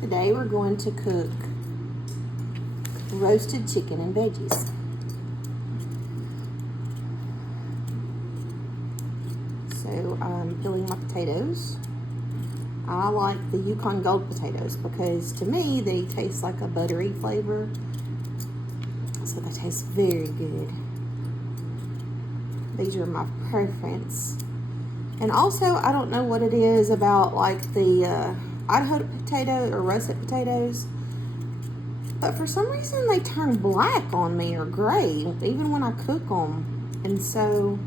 Today we're going to cook roasted chicken and veggies. So I'm peeling my potatoes. I like the Yukon Gold potatoes because to me they taste like a buttery flavor. So they taste very good. These are my preference. And also, I don't know what it is about like the Idaho potato or russet potatoes, but for some reason they turn black on me or gray even when I cook them. And so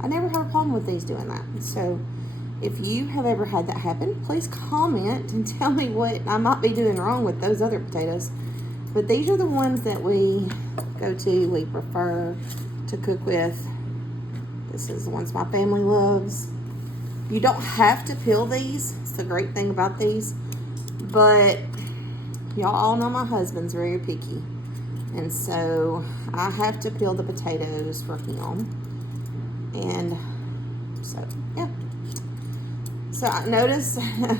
I never have a problem with these doing that. So if you have ever had that happen, please comment and tell me what I might be doing wrong with those other potatoes. But these are the ones that we we prefer to cook with. This is the ones my family loves. You don't have to peel these. It's the great thing about these. But y'all all know my husband's very picky. And so I have to peel the potatoes for him. And so, yeah. So I notice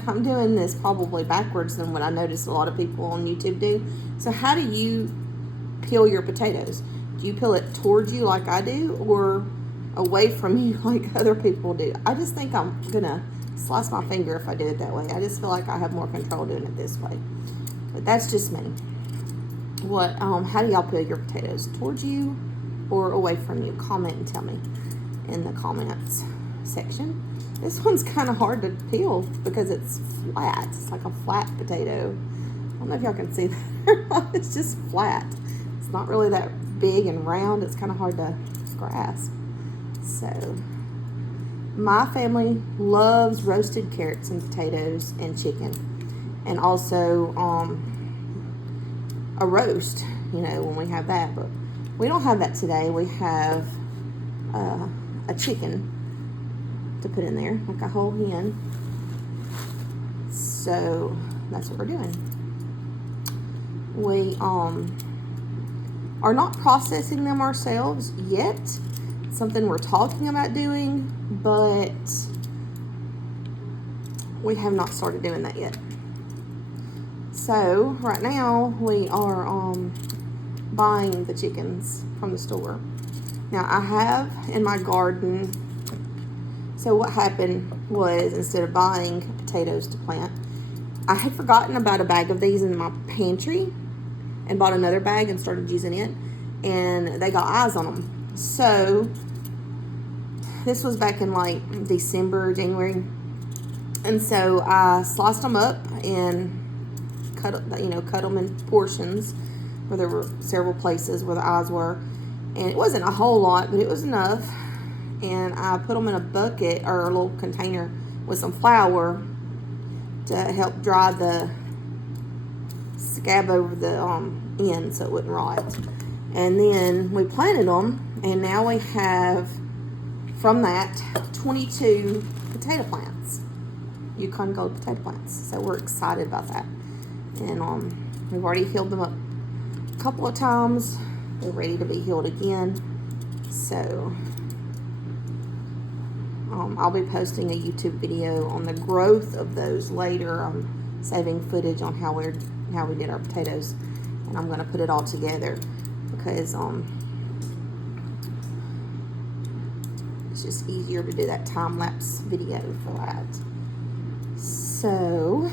I'm doing this probably backwards than what I noticed a lot of people on YouTube do. So how do you peel your potatoes? Do you peel it towards you like I do or away from you like other people do? I just think I'm gonna slice my finger if I do it that way. I just feel like I have more control doing it this way. But that's just me. How do y'all peel your potatoes? Towards you or away from you? Comment and tell me in the comments section. This one's kind of hard to peel because it's flat. It's like a flat potato. I don't know if y'all can see that or not. It's just flat. It's not really that big and round. It's kind of hard to grasp. So, my family loves roasted carrots and potatoes and chicken. And also a roast, when we have that. But we don't have that today. We have a chicken to put in there, like a whole hen. So that's what we're doing. We are not processing them ourselves yet. It's something we're talking about doing, but we have not started doing that yet. So right now we are buying the chickens from the store. Now I have in my garden. So what happened was instead of buying potatoes to plant, I had forgotten about a bag of these in my pantry and bought another bag and started using it, and they got eyes on them. So this was back in like December, January, and so I sliced them up and cut them in portions where there were several places where the eyes were, and it wasn't a whole lot, but it was enough. And I put them in a bucket or a little container with some flour to help dry the scab over the end so it wouldn't rot. And then we planted them, and now we have from that 22 potato plants, Yukon Gold potato plants. So we're excited about that. And we've already healed them up a couple of times. They're ready to be healed again. So I'll be posting a YouTube video on the growth of those later. I'm saving footage on how we did our potatoes, and I'm going to put it all together because it's just easier to do that time-lapse video for that. So,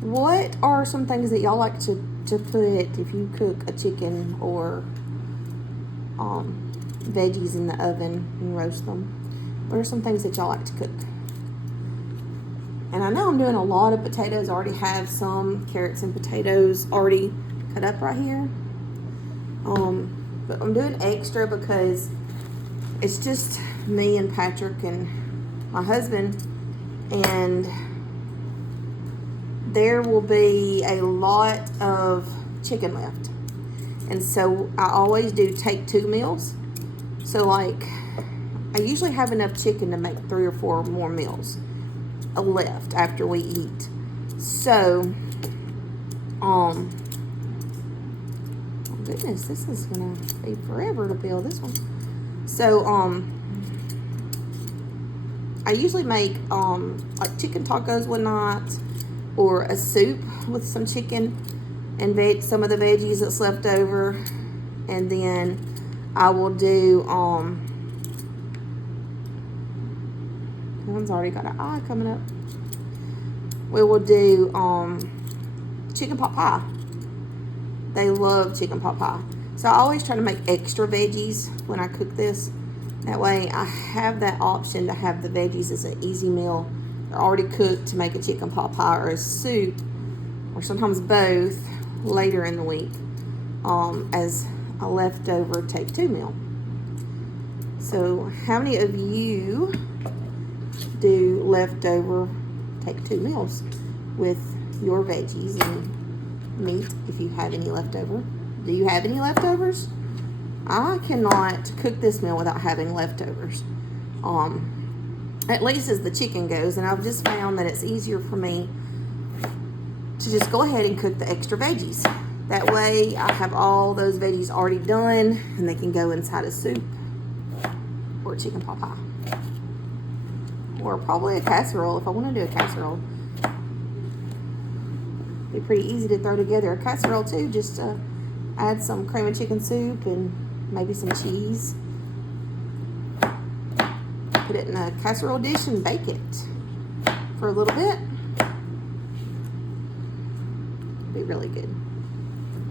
what are some things that y'all like to put if you cook a chicken or veggies in the oven and roast them? What are some things that y'all like to cook? And I know I'm doing a lot of potatoes. I already have some carrots and potatoes already cut up right here. But I'm doing extra because it's just me and Patrick and my husband, and there will be a lot of chicken left. And so I always do take 2 meals. So like I usually have enough chicken to make 3 or 4 more meals left after we eat. So oh goodness, this is gonna be forever to peel this one. So I usually make like chicken tacos one night, or a soup with some chicken and some of the veggies that's left over. And then I will do, that one's already got an eye coming up. We will do chicken pot pie. They love chicken pot pie. So I always try to make extra veggies when I cook this. That way I have that option to have the veggies as an easy meal. They're already cooked to make a chicken pot pie or a soup, or sometimes both, later in the week as a leftover take two meal. So how many of you do leftover take two meals with your veggies and meat if you have any leftover? Do you have any leftovers? I cannot cook this meal without having leftovers. At least as the chicken goes, and I've just found that it's easier for me to just go ahead and cook the extra veggies. That way I have all those veggies already done and they can go inside a soup or a chicken pot pie. Or probably a casserole if I want to do a casserole. Be pretty easy to throw together a casserole too, just to add some cream of chicken soup and maybe some cheese. Put it in a casserole dish and bake it for a little bit. Be really good.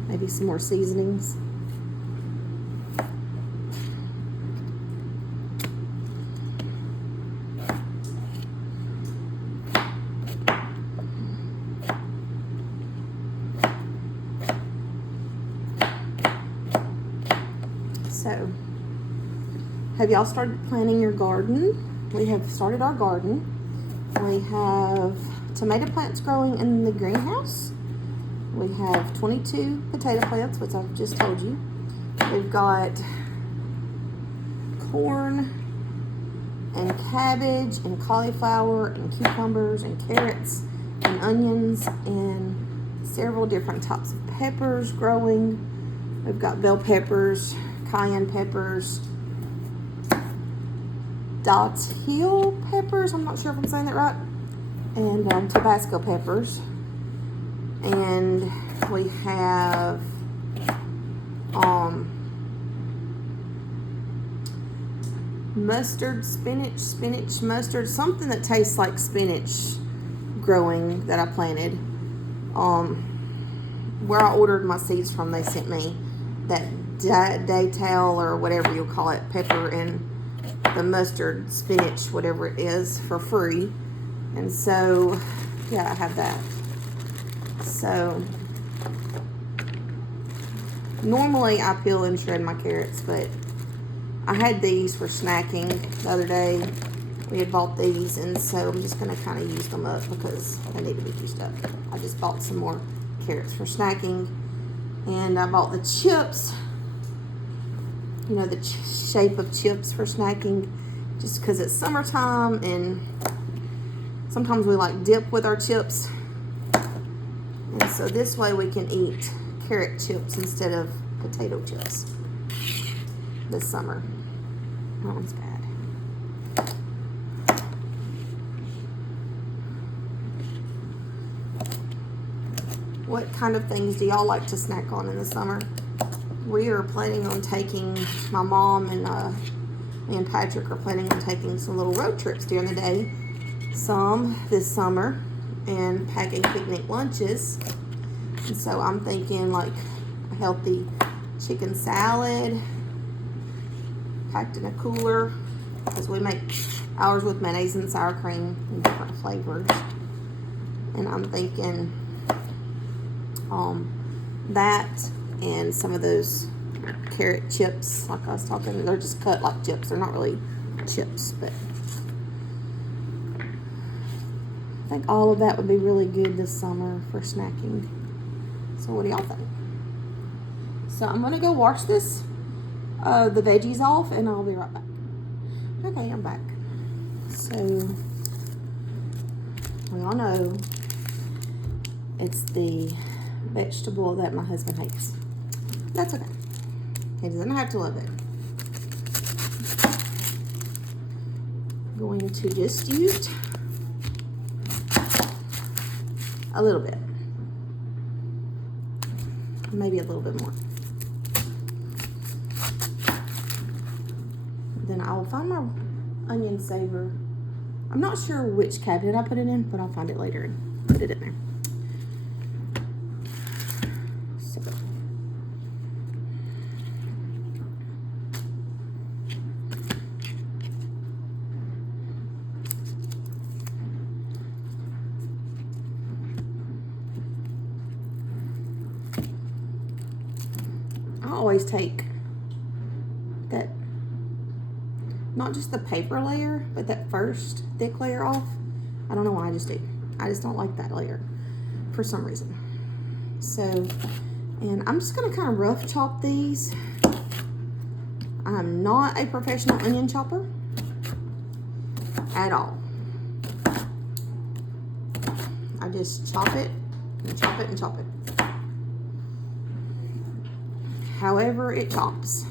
Maybe some more seasonings. So, have y'all started planting your garden? We have started our garden. We have tomato plants growing in the greenhouse. We have 22 potato plants, which I've just told you. We've got corn and cabbage and cauliflower and cucumbers and carrots and onions and several different types of peppers growing. We've got bell peppers, cayenne peppers, Dots Hill peppers, I'm not sure if I'm saying that right, and Tabasco peppers. And we have mustard, spinach, mustard, something that tastes like spinach growing that I planted. Where I ordered my seeds from, they sent me that daytail or whatever you call it, pepper and the mustard, spinach, whatever it is, for free. And so, yeah, I have that. So, normally I peel and shred my carrots, but I had these for snacking the other day. We had bought these, and so I'm just going to kind of use them up because they need to be used up. I just bought some more carrots for snacking, and I bought the chips, you know, the shape of chips for snacking, just because it's summertime, and sometimes we like dip with our chips. And so this way we can eat carrot chips instead of potato chips this summer. That one's bad. What kind of things do y'all like to snack on in the summer? We are planning on taking, my mom and me and Patrick are planning on taking some little road trips during the day. Some this summer. And packing picnic lunches. And so I'm thinking like a healthy chicken salad packed in a cooler, because we make ours with mayonnaise and sour cream and different flavors. And I'm thinking that and some of those carrot chips, like I was talking, they're just cut like chips. They're not really chips, but I think all of that would be really good this summer for snacking. So what do y'all think? So I'm going to go wash this, the veggies off, and I'll be right back. Okay, I'm back. So, we all know it's the vegetable that my husband hates. That's okay. He doesn't have to love it. I'm going to just use A little bit. Maybe a little bit more. Then I will find my onion saver. I'm not sure which cabinet I put it in, but I'll find it later and put it in there. So. I always take that, not just the paper layer, but that first thick layer off. I don't know why, I just do. I just don't like that layer for some reason. So, and I'm just gonna kind of rough chop these. I'm not a professional onion chopper at all. I just chop it and chop it and chop it. However it chops.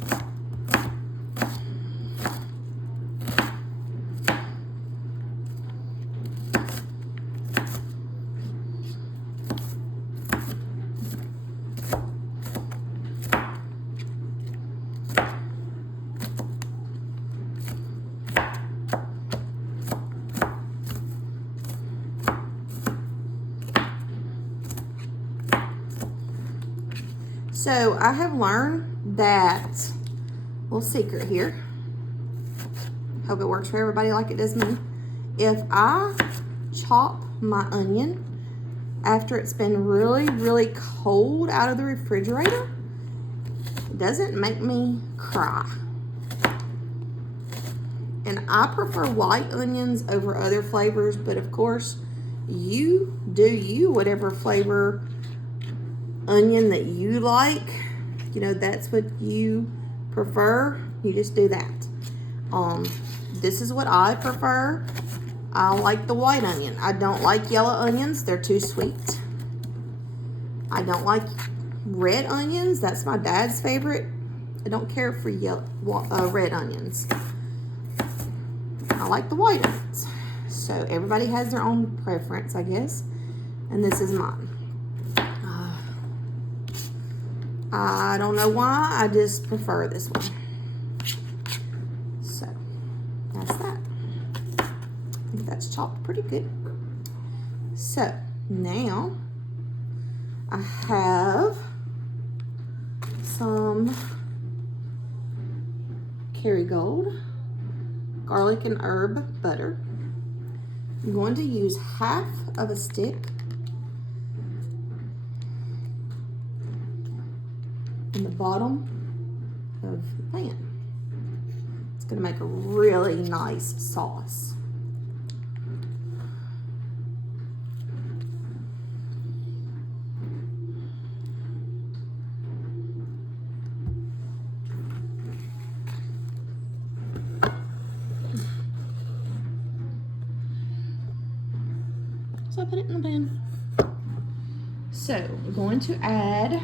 So I have learned that, little secret here, hope it works for everybody like it does me. If I chop my onion after it's been really, really cold out of the refrigerator, it doesn't make me cry. And I prefer white onions over other flavors, but of course, you do you, whatever flavor onion that you like, you know, that's what you prefer, you just do that. This is what I prefer. I like the white onion. I don't like yellow onions, they're too sweet. I don't like red onions, that's my dad's favorite. I don't care for red onions. I like the white onions. So everybody has their own preference, I guess, and this is mine. I don't know why, I just prefer this one. So, that's that. I think that's chopped pretty good. So, now, I have some Kerrygold garlic and herb butter. I'm going to use half of a stick in the bottom of the pan. It's going to make a really nice sauce. So I put it in the pan. So I'm going to add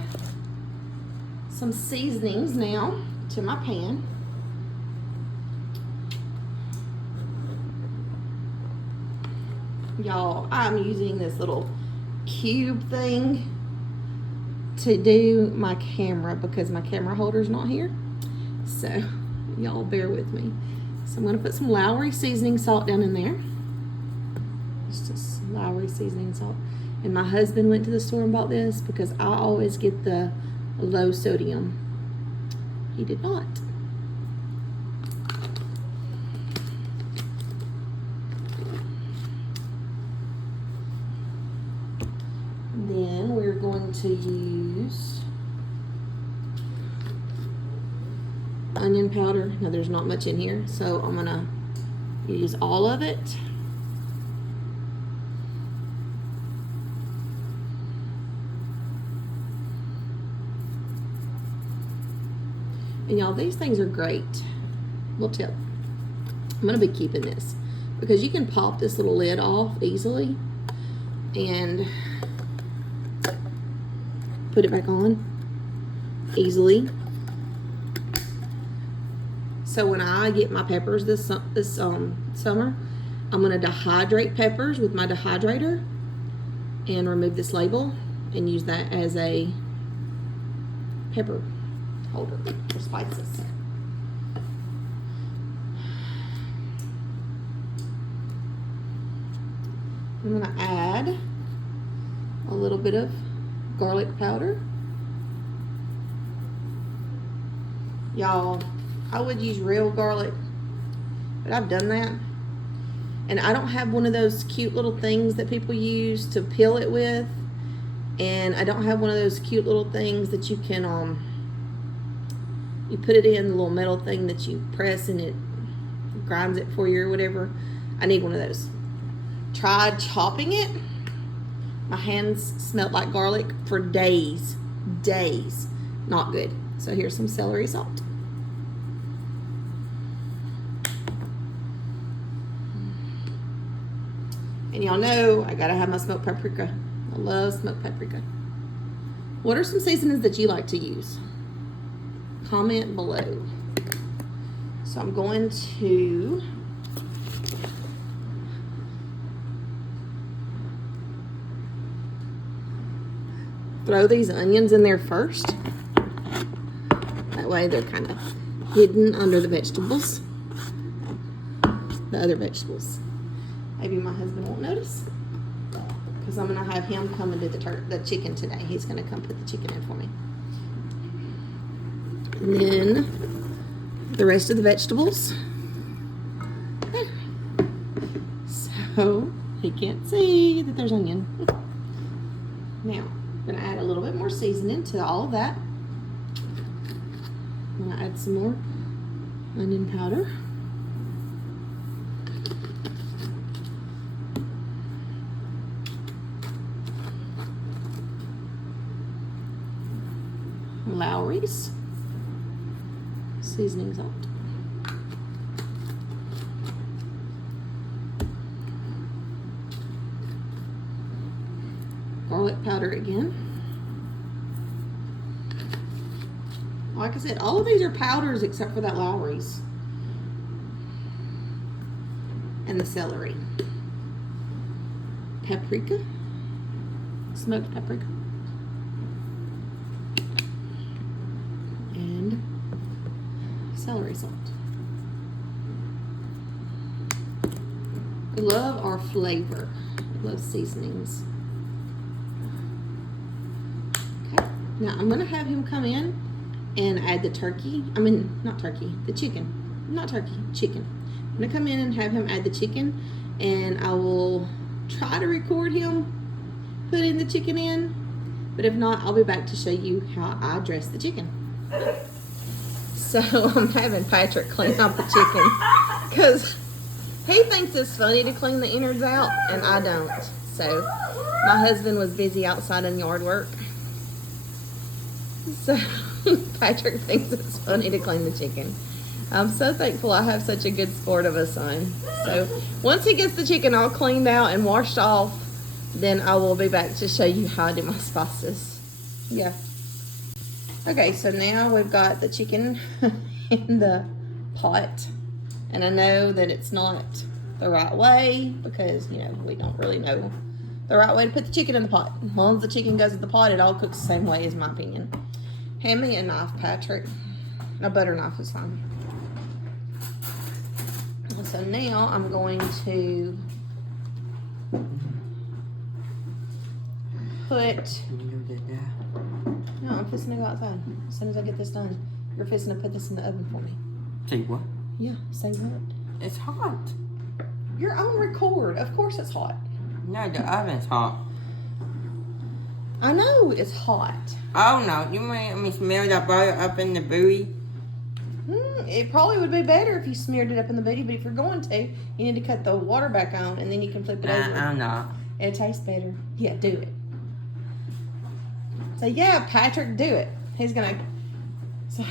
some seasonings now to my pan. Y'all, I'm using this little cube thing to do my camera because my camera holder's not here. So y'all bear with me. So I'm gonna put some Lowry seasoning salt down in there. It's just Lowry seasoning salt. And my husband went to the store and bought this because I always get the low sodium. He did not. Then we're going to use onion powder. Now there's not much in here, so I'm gonna use all of it. And y'all, these things are great. Little tip. I'm gonna be keeping this because you can pop this little lid off easily and put it back on easily. So when I get my peppers this summer, I'm gonna dehydrate peppers with my dehydrator and remove this label and use that as a pepper holder for spices. I'm gonna add a little bit of garlic powder. Y'all, I would use real garlic, but I've done that. And I don't have one of those cute little things that people use to peel it with. And I don't have one of those cute little things that you can, you put it in the little metal thing that you press and it grinds it for you or whatever. I need one of those. Tried chopping it. My hands smelled like garlic for days. Days. Not good. So here's some celery salt. And y'all know I gotta have my smoked paprika. I love smoked paprika. What are some seasonings that you like to use? Comment below. So I'm going to throw these onions in there first. That way they're kind of hidden under the vegetables. The other vegetables. Maybe my husband won't notice. Because I'm going to have him come and do the chicken today. He's going to come put the chicken in for me. And then the rest of the vegetables. So he can't see that there's onion. Now, I'm going to add a little bit more seasoning to all of that. I'm going to add some more onion powder. Lowry's seasoning salt. Garlic powder again. Like I said, all of these are powders except for that Lowry's. And the celery. Paprika. Smoked paprika. And celery salt. We love our flavor. We love seasonings. Okay, now I'm going to have him come in and add the turkey. I mean, not turkey, the chicken. Not turkey, chicken. I'm going to come in and have him add the chicken, and I will try to record him putting the chicken in, but if not, I'll be back to show you how I dress the chicken. So I'm having Patrick clean out the chicken because he thinks it's funny to clean the innards out and I don't. So my husband was busy outside in yard work. So Patrick thinks it's funny to clean the chicken. I'm so thankful I have such a good sport of a son. So once he gets the chicken all cleaned out and washed off, then I will be back to show you how I do my spices. Yeah. Okay, so now we've got the chicken in the pot. And I know that it's not the right way because, you know, we don't really know the right way to put the chicken in the pot. As long as the chicken goes in the pot, it all cooks the same way, is my opinion. Hand me a knife, Patrick. A butter knife is fine. So now I'm going to put... No, I'm fixing to go outside. As soon as I get this done, you're fixing to put this in the oven for me. Say what? Yeah, say what? It's hot. You're on record. Of course it's hot. No, the oven's hot. I know it's hot. Oh no, you want me to smell that butter up in the booty? It probably would be better if you smeared it up in the booty, but if you're going to, you need to cut the water back on and then you can flip it over. I'm not. It'll taste better. Yeah, do it. So yeah, Patrick, do it. He's gonna. So,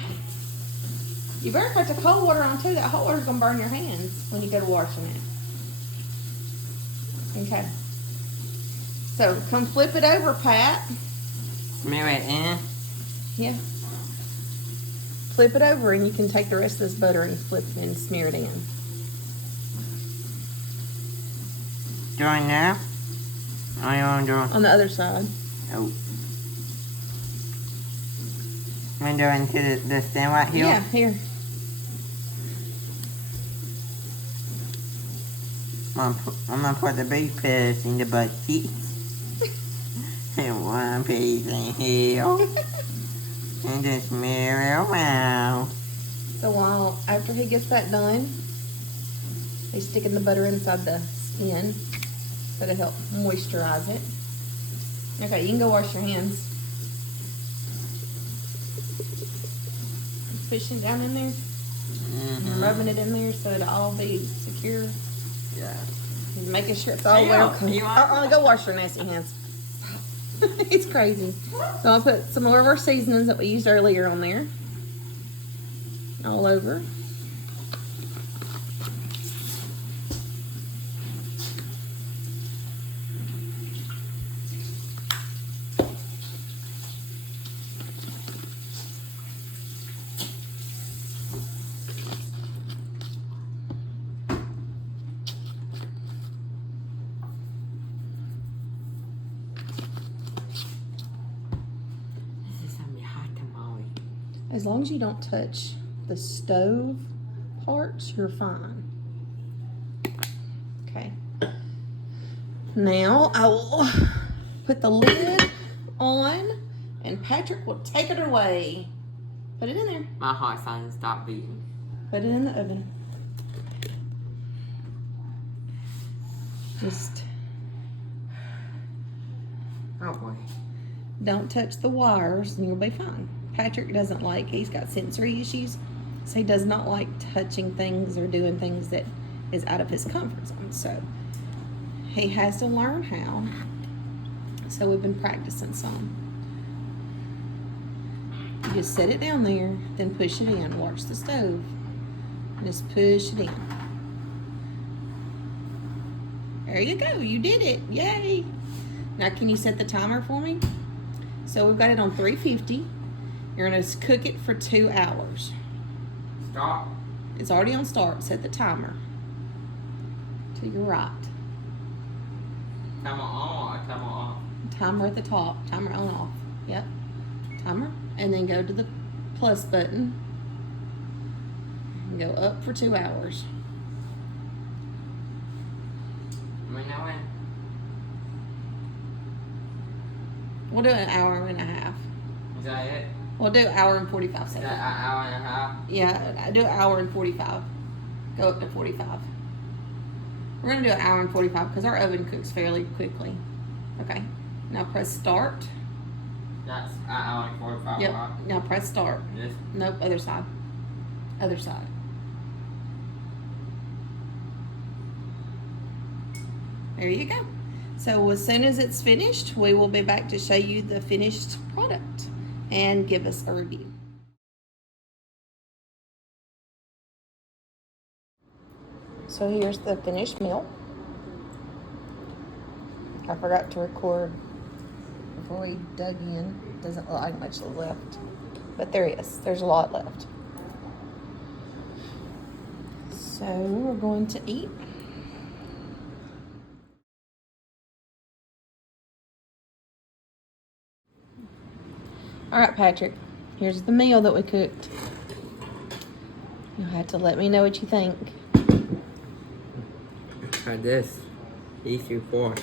you better put the cold water on too. That hot water's gonna burn your hands when you go to washing it. Okay. So come flip it over, Pat. Smear it in? Yeah. Flip it over and you can take the rest of this butter and flip and smear it in. Doing now? I want to do. On the other side. Oh. I'm going to do the stand right here. Yeah, here. I'm gonna put the big piece in the bucket. And one piece in here. And just mirror around. So while after he gets that done, he's sticking the butter inside the skin so to help moisturize it. Okay, you can go wash your hands. Pushing down in there, and rubbing it in there so it'll all be secure. Yeah. And making sure it's all well cooked. Go wash your nasty hands. It's crazy. So I'll put some more of our seasonings that we used earlier on there. All over. As long as you don't touch the stove parts, you're fine. Okay. Now I will put the lid on and Patrick will take it away. Put it in there. My heart's starting to stop beating. Put it in the oven. Just Oh boy. don't touch the wires and you'll be fine. Patrick doesn't like, he's got sensory issues, so he does not like touching things or doing things that is out of his comfort zone. So he has to learn how. So we've been practicing some. You just set it down there, then push it in. Watch the stove. Just push it in. There you go. You did it. Yay. Now can you set the timer for me? So we've got it on 350. You're going to cook it for 2 hours. Stop. It's already on start. Set the timer. To your right. Timer on or timer off? Timer at the top. Timer on off. Yep. Timer. And then go to the plus button. And go up for 2 hours. We'll do an hour and a half. Is that it? We'll do an hour and 45 Is seconds. that an hour and a half? Yeah, I do an hour and 45. Go up to 45. We're going to do an hour and 45 because our oven cooks fairly quickly. Okay. Now press start. That's an hour and 45. Yep. Right? Now press start. This? Nope, other side. Other side. There you go. So as soon as it's finished, we will be back to show you the finished product and give us a review. So here's the finished meal. I forgot to record before we dug in. Doesn't look like much left, but there is. There's a lot left. So we're going to eat. All right, Patrick, here's the meal that we cooked. You'll have to let me know what you think. Try this. These 2 4.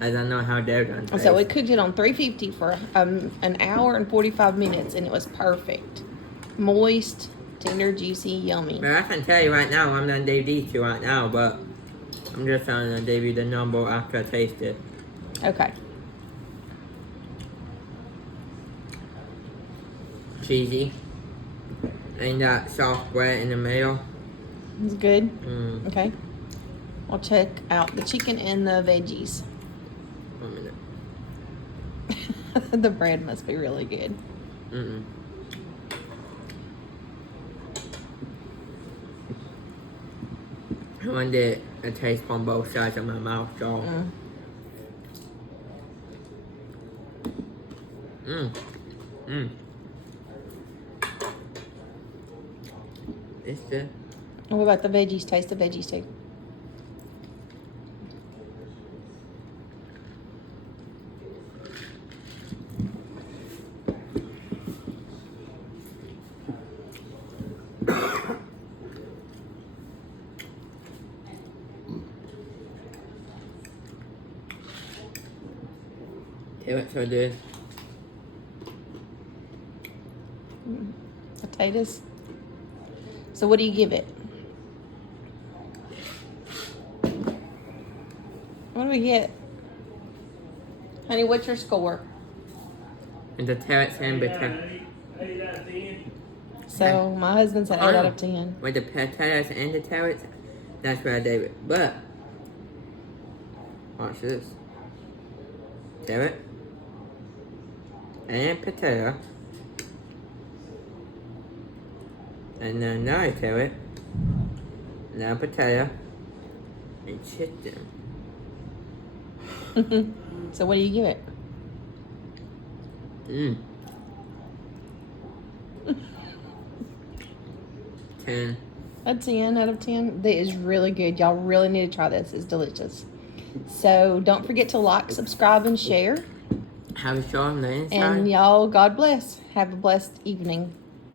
I don't know how they're done. So we cooked it on 350 for an hour and 45 minutes, and it was perfect. Moist, tender, juicy, yummy. But I can tell you right now, I'm gonna do these 2 right now, but I'm just gonna give you the number after I taste it. Okay. Cheesy. And that soft bread in the middle. It's good. Mm. Okay. I'll check out the chicken and the veggies. 1 minute. The bread must be really good. Mm-mm. I want to taste on both sides of my mouth, so. It's good. And what about the veggies? Taste the veggies too. Carrots are good. Potatoes. So what do you give it? What do we get? Honey, what's your score? And the carrots and potatoes. So my husband said 8 out of 10. With the potatoes and the carrots, that's what I gave it. But, watch this. Carrot. And potato. And then another carrot. Another potato. And chicken. So what do you give it? 10. A 10 out of 10. That is really good. Y'all really need to try this. It's delicious. So don't forget to like, subscribe, and share. Have a show on the inside. And y'all, God bless. Have a blessed evening.